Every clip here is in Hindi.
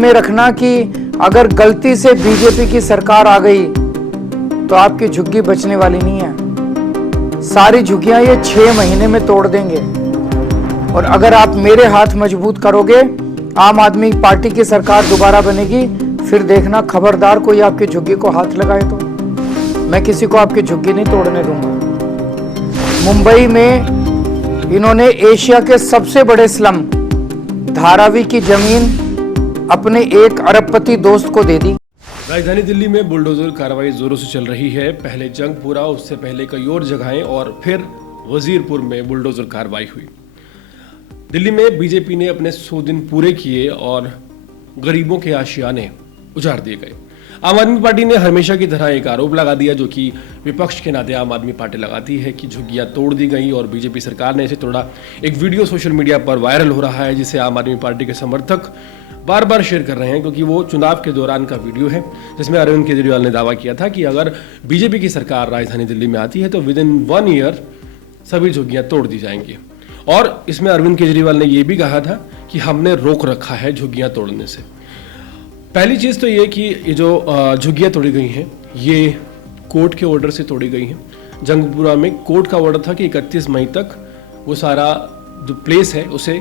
में रखना कि अगर गलती से बीजेपी की सरकार आ गई तो आपकी झुग्गी बचने वाली नहीं है। सारी झुग्गियां ये 6 महीने में तोड़ देंगे। और अगर आप मेरे हाथ मजबूत करोगे, आम आदमी पार्टी की सरकार दोबारा बनेगी, फिर देखना खबरदार कोई आपकी झुग्गी को हाथ लगाए तो मैं किसी को आपकी झुग्गी नहीं तोड़ने दूंगा। मुंबई में इन्होंने एशिया के सबसे बड़े स्लम धारावी की जमीन अपने एक अरबपति दोस्त को दे दी। राजधानी दिल्ली में बुलडोजर कार्रवाई जोरों से चल रही है। पहले जंगपुरा, उससे पहले कई और जगहें और फिर वजीरपुर में बुलडोजर कार्रवाई हुई। दिल्ली में बीजेपी ने अपने 100 दिन पूरे किए और गरीबों के आशियाने उजाड़ दिए गए। आम आदमी पार्टी ने हमेशा की तरह एक आरोप लगा दिया, जो कि विपक्ष के नाते आम आदमी पार्टी लगाती है, कि झुग्गियां तोड़ दी गई और बीजेपी सरकार ने इसे तोड़ा। एक वीडियो सोशल मीडिया पर वायरल हो रहा है, जिसे आम आदमी पार्टी के समर्थक बार बार शेयर कर रहे हैं, क्योंकि वो चुनाव के दौरान का वीडियो है, जिसमें अरविंद केजरीवाल ने दावा किया था कि अगर बीजेपी की सरकार राजधानी दिल्ली में आती है तो विद इन 1 ईयर सभी झुग्गियां तोड़ दी जाएंगी। और इसमें अरविंद केजरीवाल ने यह भी कहा था कि हमने रोक रखा है झुग्गियां तोड़ने से। पहली चीज़ तो ये कि ये जो झुग्गियां तोड़ी गई हैं, ये कोर्ट के ऑर्डर से तोड़ी गई हैं। जंगपुरा में कोर्ट का ऑर्डर था कि 31 मई तक वो सारा जो प्लेस है उसे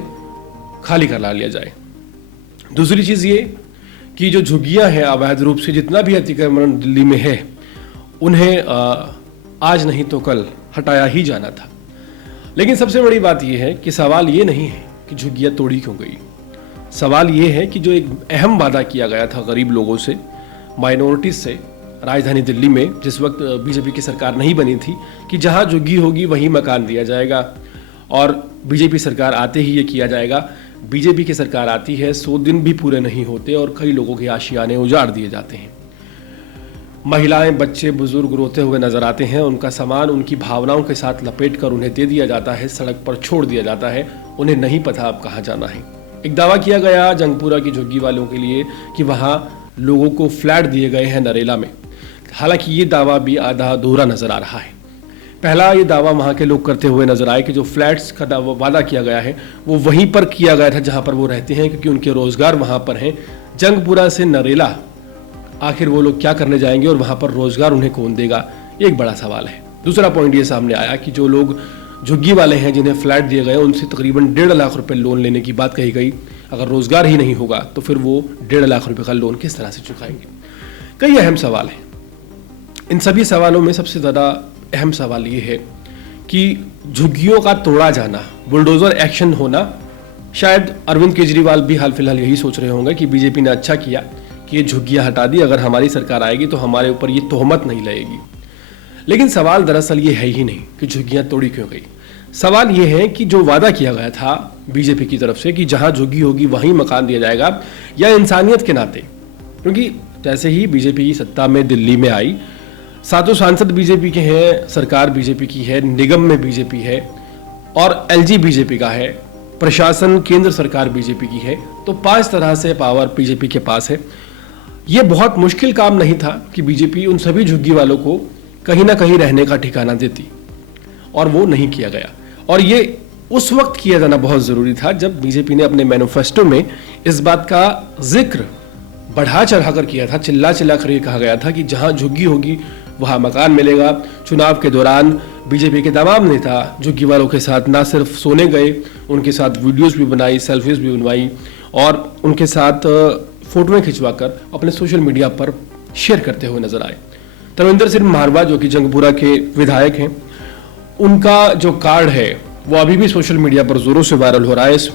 खाली करा लिया जाए। दूसरी चीज़ ये कि जो झुग्गियां हैं अवैध रूप से जितना भी अतिक्रमण दिल्ली में है, उन्हें आज नहीं तो कल हटाया ही जाना था। लेकिन सबसे बड़ी बात यह है कि सवाल ये नहीं है कि झुग्गियां तोड़ी क्यों गई। सवाल ये है कि जो एक अहम वादा किया गया था गरीब लोगों से, माइनॉरिटीज से, राजधानी दिल्ली में जिस वक्त बीजेपी की सरकार नहीं बनी थी, कि जहां झुग्गी होगी वहीं मकान दिया जाएगा और बीजेपी सरकार आते ही ये किया जाएगा। बीजेपी की सरकार आती है, 100 दिन भी पूरे नहीं होते और कई लोगों के आशियाने उजाड़ दिए जाते हैं। महिलाएं, बच्चे, बुजुर्ग रोते हुए नजर आते हैं। उनका सामान उनकी भावनाओं के साथ लपेटकर उन्हें दे दिया जाता है, सड़क पर छोड़ दिया जाता है। उन्हें नहीं पता अब कहाँ जाना है। एक दावा किया गया जंगपुरा की झुग्गी वालों के लिए कि वहाँ लोगों को फ्लैट दिए गए हैं नरेला में। हालांकि ये दावा भी आधा अधूरा नजर आ रहा है। पहला ये दावा वहाँ के लोग करते हुए नजर आए कि जो फ्लैट्स का वादा किया गया है वो वहीं पर किया गया था जहाँ पर वो रहते हैं, क्योंकि उनके रोजगार वहाँ पर हैं। जंगपुरा से नरेला आखिर वो लोग क्या करने जाएंगे और वहाँ पर रोजगार उन्हें कौन देगा, ये एक बड़ा सवाल है। दूसरा पॉइंट ये सामने आया कि जो लोग झुग्गी वाले हैं जिन्हें फ्लैट दिए गए, उनसे तकरीबन 1.5 लाख रुपए लोन लेने की बात कही गई। अगर रोजगार ही नहीं होगा तो फिर वो 1.5 लाख रुपए का लोन किस तरह से चुकाएंगे। कई अहम सवाल हैं। इन सभी सवालों में सबसे ज़्यादा अहम सवाल ये है कि झुग्गियों का तोड़ा जाना, बुलडोजर एक्शन होना। शायद अरविंद केजरीवाल भी हाल फिलहाल यही सोच रहे होंगे कि बीजेपी ने अच्छा किया कि ये झुग्गियां हटा दी, अगर हमारी सरकार आएगी तो हमारे ऊपर ये तोहमत नहीं लगेगी। लेकिन सवाल दरअसल ये है ही नहीं कि झुग्गियां तोड़ी क्यों गई। सवाल ये है कि जो वादा किया गया था बीजेपी की तरफ से कि जहां झुग्गी होगी वहीं मकान दिया जाएगा, या इंसानियत के नाते, क्योंकि जैसे ही बीजेपी की सत्ता में दिल्ली में आई, सातों सांसद बीजेपी के हैं, सरकार बीजेपी की है, निगम में बीजेपी है और एलजी बीजेपी का है, प्रशासन केंद्र सरकार बीजेपी की है, तो 5 तरह से पावर बीजेपी के पास है। ये बहुत मुश्किल काम नहीं था कि बीजेपी उन सभी झुग्गी वालों को कहीं ना कहीं रहने का ठिकाना देती, और वो नहीं किया गया। और ये उस वक्त किया जाना बहुत ज़रूरी था जब बीजेपी ने अपने मैनिफेस्टो में इस बात का जिक्र बढ़ा चढ़ा कर किया था, चिल्ला चिल्ला कर ये कहा गया था कि जहां झुग्गी होगी वहां मकान मिलेगा। चुनाव के दौरान बीजेपी के तमाम नेता झुग्गी वालों के साथ ना सिर्फ सोने गए, उनके साथ वीडियोस भी बनाई, सेल्फीज भी बनवाई और उनके साथ फोटोएं खिंचवाकर अपने सोशल मीडिया पर शेयर करते हुए नजर आए। तरविंदर सिंह मारवा, जो कि जंगपुरा के विधायक हैं, उनका जो कार्ड है वो अभी भी सोशल मीडिया पर जोरों से वायरल हो रहा है। इस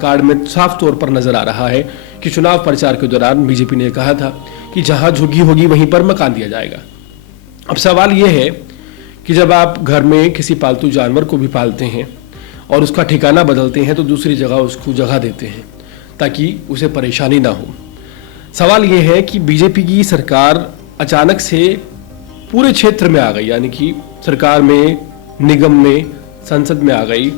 कार्ड में साफ तौर पर नजर आ रहा है कि चुनाव प्रचार के दौरान बीजेपी ने कहा था कि जहां झुग्गी होगी वहीं पर मकान दिया जाएगा। अब सवाल यह है कि जब आप घर में किसी पालतू जानवर को भी पालते हैं और उसका ठिकाना बदलते हैं तो दूसरी जगह उसको जगह देते हैं ताकि उसे परेशानी ना हो। सवाल यह है कि बीजेपी की सरकार अचानक से पूरे क्षेत्र में आ गई, यानी कि सरकार में, निगम में, संसद में आ गई,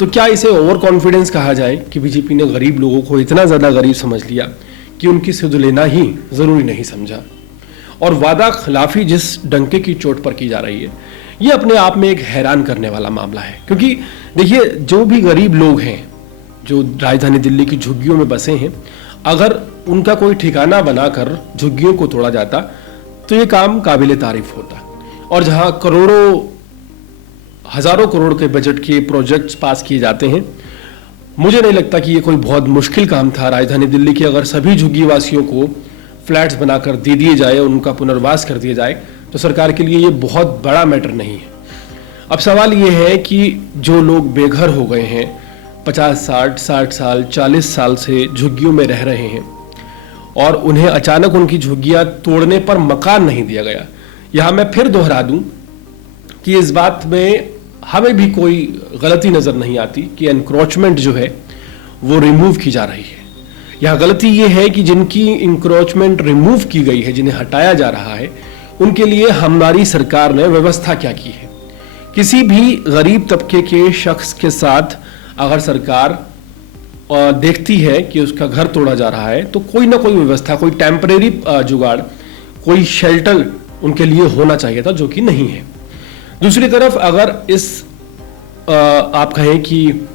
तो क्या इसे ओवर कॉन्फिडेंस कहा जाए कि बीजेपी ने गरीब लोगों को इतना ज़्यादा गरीब समझ लिया कि उनकी सुध लेना ही ज़रूरी नहीं समझा। और वादा खिलाफी जिस डंके की चोट पर की जा रही है, ये अपने आप में एक हैरान करने वाला मामला है। क्योंकि देखिए, जो भी गरीब लोग हैं जो राजधानी दिल्ली की झुग्गियों में बसे हैं, अगर उनका कोई ठिकाना बनाकर झुग्गियों को तोड़ा जाता तो ये काम काबिले तारीफ होता। और जहां करोड़ों हजारों करोड़ के बजट के प्रोजेक्ट्स पास किए जाते हैं, मुझे नहीं लगता कि ये कोई बहुत मुश्किल काम था राजधानी दिल्ली के अगर सभी झुग्गी वासियों को फ्लैट्स बनाकर दे दिए जाए, उनका पुनर्वास कर दिया जाए तो सरकार के लिए ये बहुत बड़ा मैटर नहीं है। अब सवाल ये है कि जो लोग बेघर हो गए हैं, 50-60 साल 40 साल से झुग्गियों में रह रहे हैं और उन्हें अचानक उनकी झुग्गियां तोड़ने पर मकान नहीं दिया गया। यहां मैं फिर दोहरा दूं कि इस बात में हमें भी कोई गलती नजर नहीं आती कि एनक्रोचमेंट जो है वो रिमूव की जा रही है। यह गलती ये है कि जिनकी इंक्रोचमेंट रिमूव की गई है, जिन्हें हटाया जा रहा है, उनके लिए हमारी सरकार ने व्यवस्था क्या की है। किसी भी गरीब तबके के शख्स के साथ अगर सरकार देखती है कि उसका घर तोड़ा जा रहा है तो कोई ना कोई व्यवस्था, कोई टेम्परेरी जुगाड़, कोई शेल्टर उनके लिए होना चाहिए था, जो कि नहीं है। दूसरी तरफ अगर इस आप कहें कि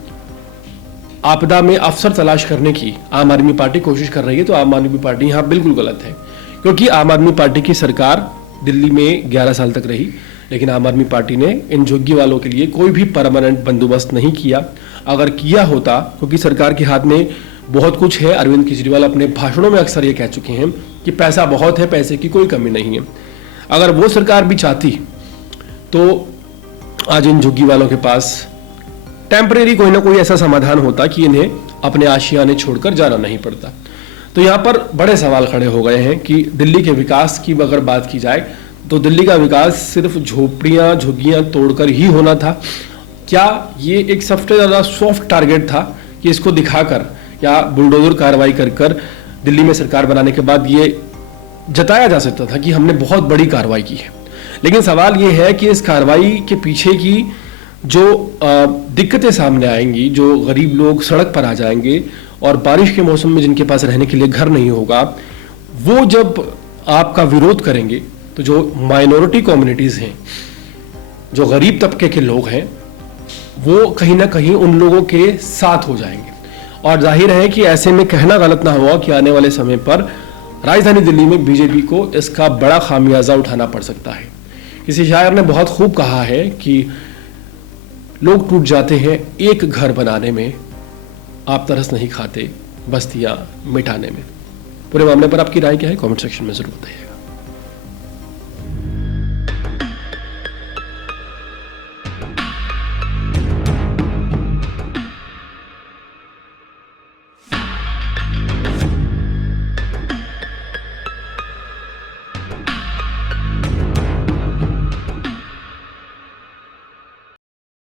आपदा में अफसर तलाश करने की आम आदमी पार्टी कोशिश कर रही है तो आम आदमी पार्टी यहां बिल्कुल गलत है, क्योंकि आम आदमी पार्टी की सरकार दिल्ली में 11 साल तक रही, लेकिन आम आदमी पार्टी ने इन झुग्गी वालों के लिए कोई भी परमानेंट बंदोबस्त नहीं किया। अगर किया होता, क्योंकि सरकार के हाथ में बहुत कुछ है, अरविंद केजरीवाल अपने भाषणों में अक्सर ये कह चुके हैं कि पैसा बहुत है, पैसे की कोई कमी नहीं है। अगर वो सरकार भी चाहती तो आज इन झुग्गी वालों के पास टेम्परेरी कोई ना कोई ऐसा समाधान होता कि इन्हें अपने आशियाने छोड़कर जाना नहीं पड़ता। तो यहाँ पर बड़े सवाल खड़े हो गए हैं कि दिल्ली के विकास की अगर बात की जाए तो दिल्ली का विकास सिर्फ झोपड़ियां झुग्गियां तोड़कर ही होना था। क्या ये एक सबसे ज्यादा सॉफ्ट टारगेट था कि इसको दिखाकर या बुलडोजर कार्रवाई कर दिल्ली में सरकार बनाने के बाद ये जताया जा सकता था कि हमने बहुत बड़ी कार्रवाई की है। लेकिन सवाल ये है कि इस कार्रवाई के पीछे की जो दिक्कतें सामने आएंगी, जो गरीब लोग सड़क पर आ जाएंगे और बारिश के मौसम में जिनके पास रहने के लिए घर नहीं होगा, वो जब आपका विरोध करेंगे तो जो माइनॉरिटी कम्युनिटीज हैं, जो गरीब तबके के लोग हैं, वो कहीं ना कहीं उन लोगों के साथ हो जाएंगे। और जाहिर है कि ऐसे में कहना गलत ना हुआ कि आने वाले समय पर राजधानी दिल्ली में बीजेपी को इसका बड़ा खामियाजा उठाना पड़ सकता है। किसी शायर ने बहुत खूब कहा है कि लोग टूट जाते हैं एक घर बनाने में, आप तरस नहीं खाते बस्तियां मिटाने में। पूरे मामले पर आपकी राय क्या है? कमेंट सेक्शन में जरूर बताइएगा।